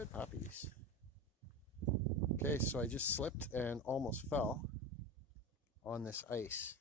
Good puppies. Okay, so I just slipped and almost fell on this ice.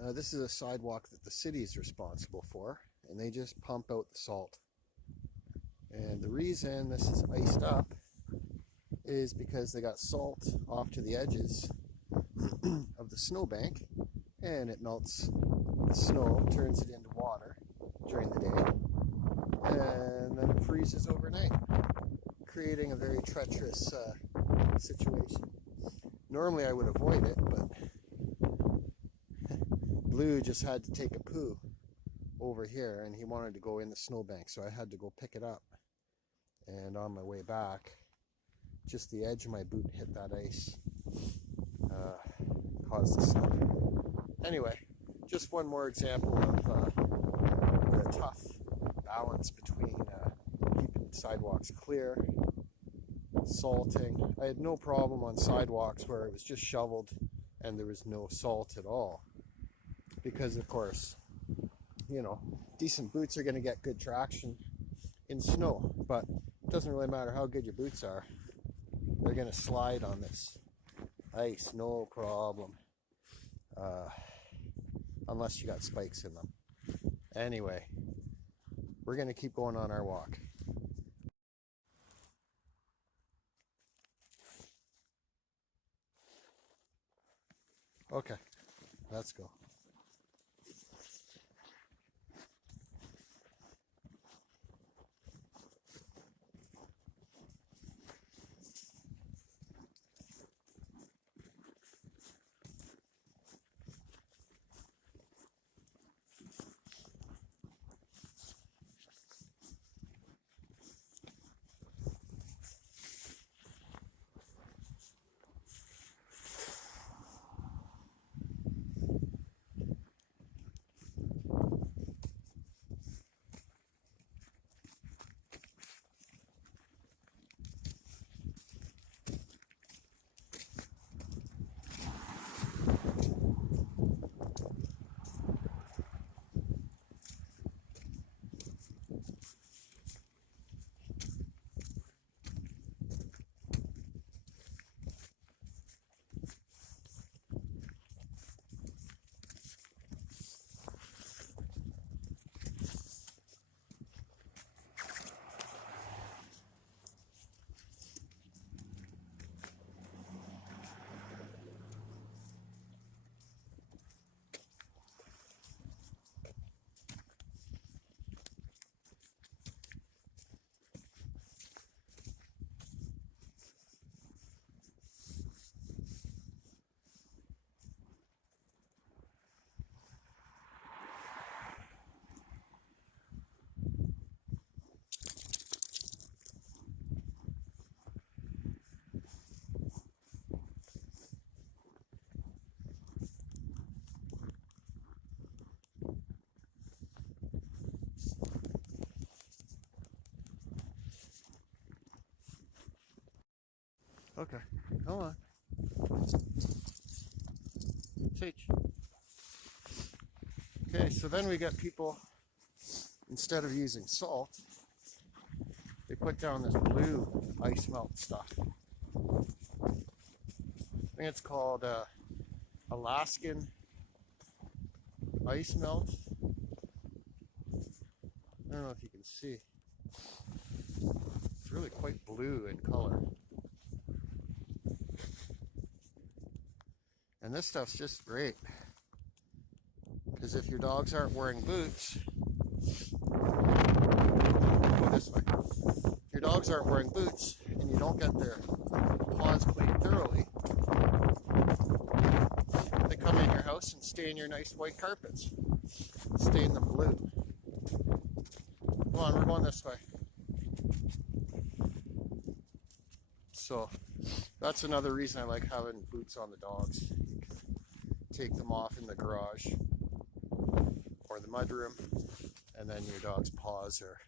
Now, this is a sidewalk that the city is responsible for, and they just pump out the salt. And the reason this is iced up is because they got salt off to the edges of the snowbank, and it melts the snow, turns it into water during the day, and then it freezes overnight, creating a very treacherous situation. Normally I would avoid it, but Blue just had to take a poo over here and he wanted to go in the snowbank, so I had to go pick it up. And on my way back, just the edge of my boot hit that ice, caused a slip. Anyway, just one more example of the tough balance between keeping sidewalks clear, salting. I had no problem on sidewalks where it was just shoveled and there was no salt at all, because of course, you know, decent boots are going to get good traction in snow, but it doesn't really matter how good your boots are, they're going to slide on this ice, no problem, unless you got spikes in them. Anyway, we're going to keep going on our walk. Okay, let's go. Okay, come on. Sage. Okay, so then we get people, instead of using salt, they put down this blue ice melt stuff. I think it's called Alaskan ice melt. I don't know if you can see. It's really quite blue in color. And this stuff's just great, because if your dogs aren't wearing boots, go this way. If your dogs aren't wearing boots and you don't get their paws cleaned thoroughly, they come in your house and stain your nice white carpets, stain them blue. Come on, we're going this way. So that's another reason I like having boots on the dogs. Take them off in the garage or the mudroom, and then your dog's paws are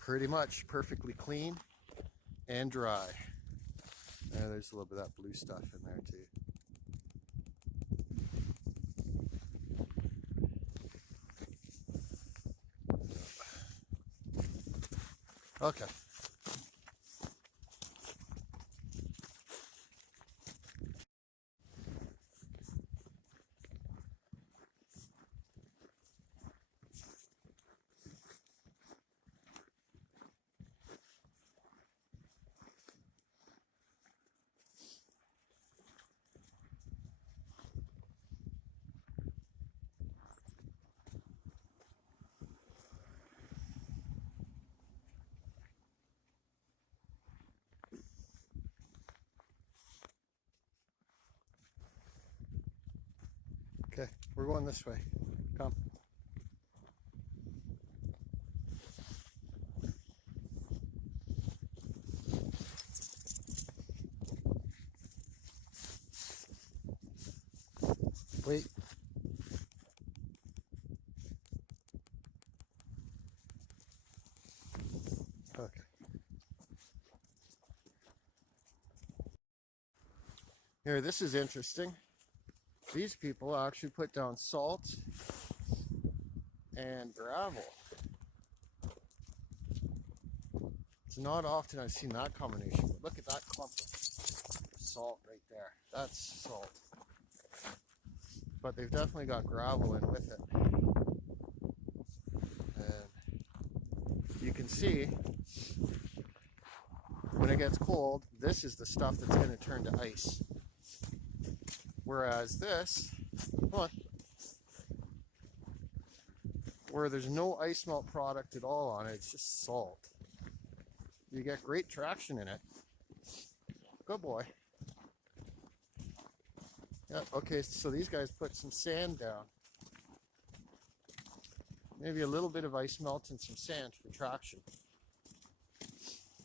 pretty much perfectly clean and dry. There's a little bit of that blue stuff in there too. Okay. Okay, we're going this way. Come. Wait. Okay. Here, this is interesting. These people actually put down salt and gravel. It's not often I've seen that combination, but look at that clump of salt right there. That's salt. But they've definitely got gravel in with it. And you can see when it gets cold, this is the stuff that's going to turn to ice. Whereas this, come on, where there's no ice melt product at all on it, it's just salt. You get great traction in it. Good boy. Yeah, okay, so these guys put some sand down. Maybe a little bit of ice melt and some sand for traction.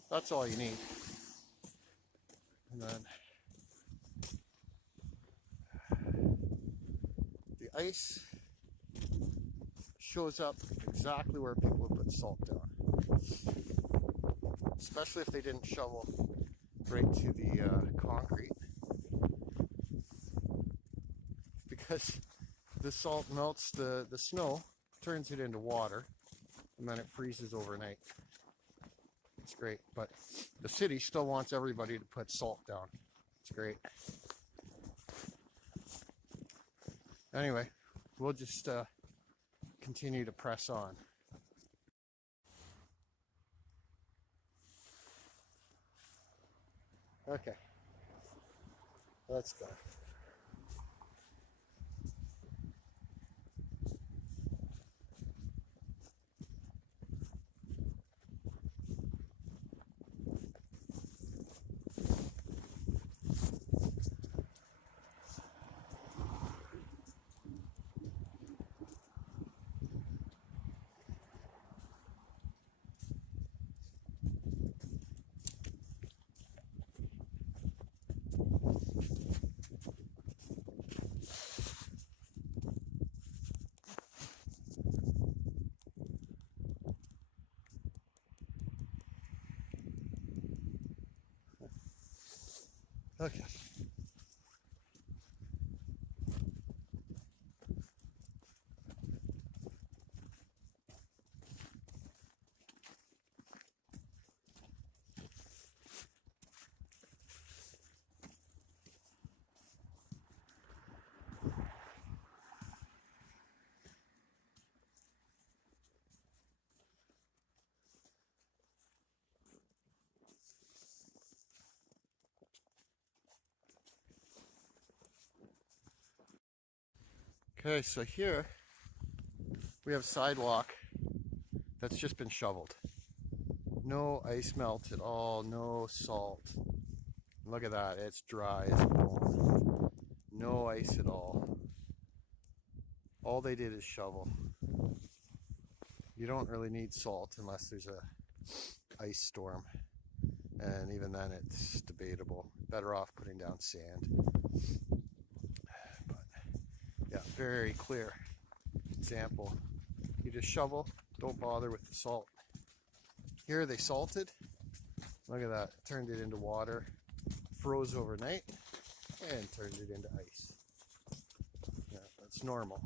That's all you need. And then the ice shows up exactly where people would put salt down. Especially if they didn't shovel right to the concrete. Because the salt melts the snow, turns it into water, and then it freezes overnight. It's great, but the city still wants everybody to put salt down. It's great. Anyway, we'll just continue to press on. Okay, let's go. Okay. Okay, so here we have a sidewalk that's just been shoveled. No ice melt at all, no salt. Look at that, it's dry as a bone. No ice at all. All they did is shovel. You don't really need salt unless there's a ice storm. And even then it's debatable. Better off putting down sand. But yeah, very clear example. You just shovel, don't bother with the salt. Here they salted. Look at that, turned it into water, froze overnight, and turned it into ice. Yeah, that's normal.